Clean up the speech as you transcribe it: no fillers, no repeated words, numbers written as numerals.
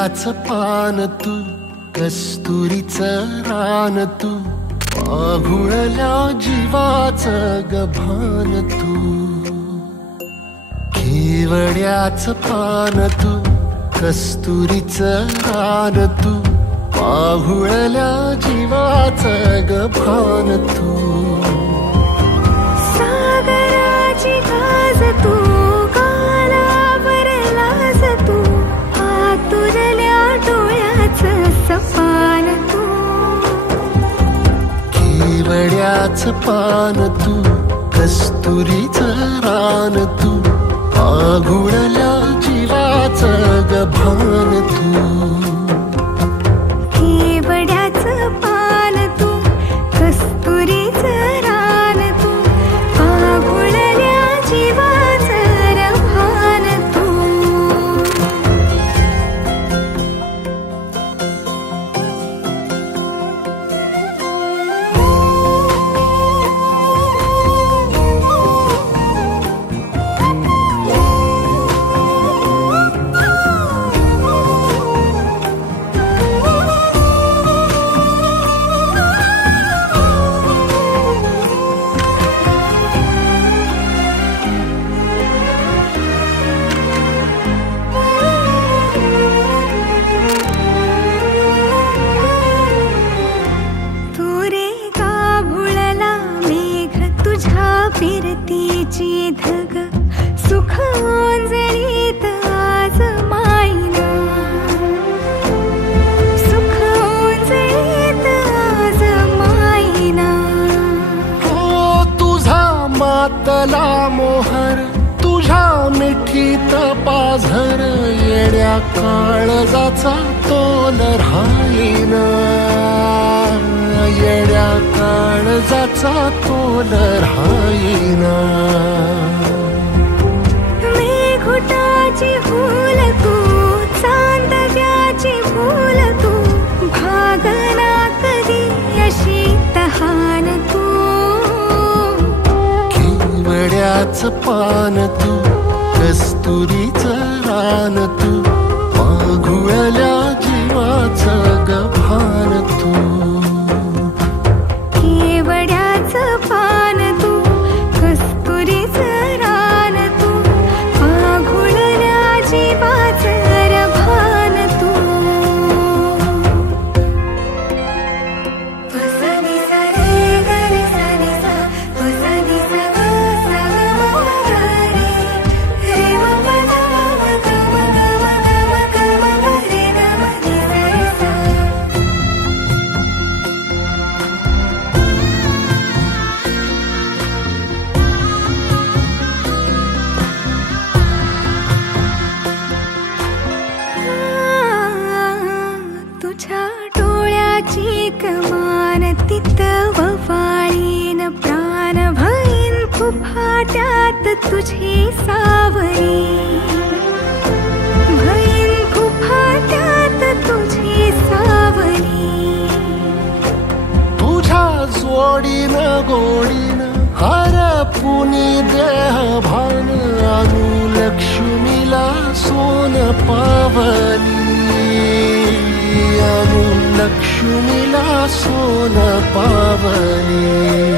केवड्याचं पान तू, कस्तुरीचं रान तू, आघुळल्या जीवाचं गभान तू. केवड्याचं पान तू, कस्तुरीचं रान तू, आघुळल्या जीवाचं गभान तू. सागराची गाज तू, गालावरलाज तू, आतुरल्या डोळ्याचं सपान तू. केवड्याचं पान तू, कस्तुरीचं रान तू, आघुळल्या जीवाचं गभान तू. केवड्याचं पान तू, कस्तुरीचं रान तू, आघुळल्या जीवाचं रभान तू. फिरतीची धग सुख ओंजळीत आज मायना, सुख ओंजळीत आज मायना. हो तुझा मातला मोहर, तुझ्या मिठीत पाझर, येड्या काळजाचा तोल राहीना, येड्या काळजाचा तोल राहीना. मेघुटाची फूल तू, चांदव्याची फूल तू, भागना कधी अशी तहान तू. केवड्याचं पान तू, कस्तुरीचं रान तू, आघुळल्या जीवाचं गभान तू. केवड्याचं पान तू, कस्तुरीचं रान तू, आघुळल्या जीवाचं रभान तू. सा नि सा रे ग रे सा नि सा, सा नि सा ग सा ग म ग रे, रे म प ध म ग म ग म ग म ग म रे ग म नि सा रे सा. तुझ्या डोळ्याची कमान तितववाळीन, प्राण भईन फुफाट्यात तुझी सावरी, भईन फुफाट्यात तुझी सावरी. तुझ्या जोडीन गोडीन हरपुनी देह भान, अनुलक्ष्मीला सोन पावली, अनुलक्ष्मीला सोन पावली.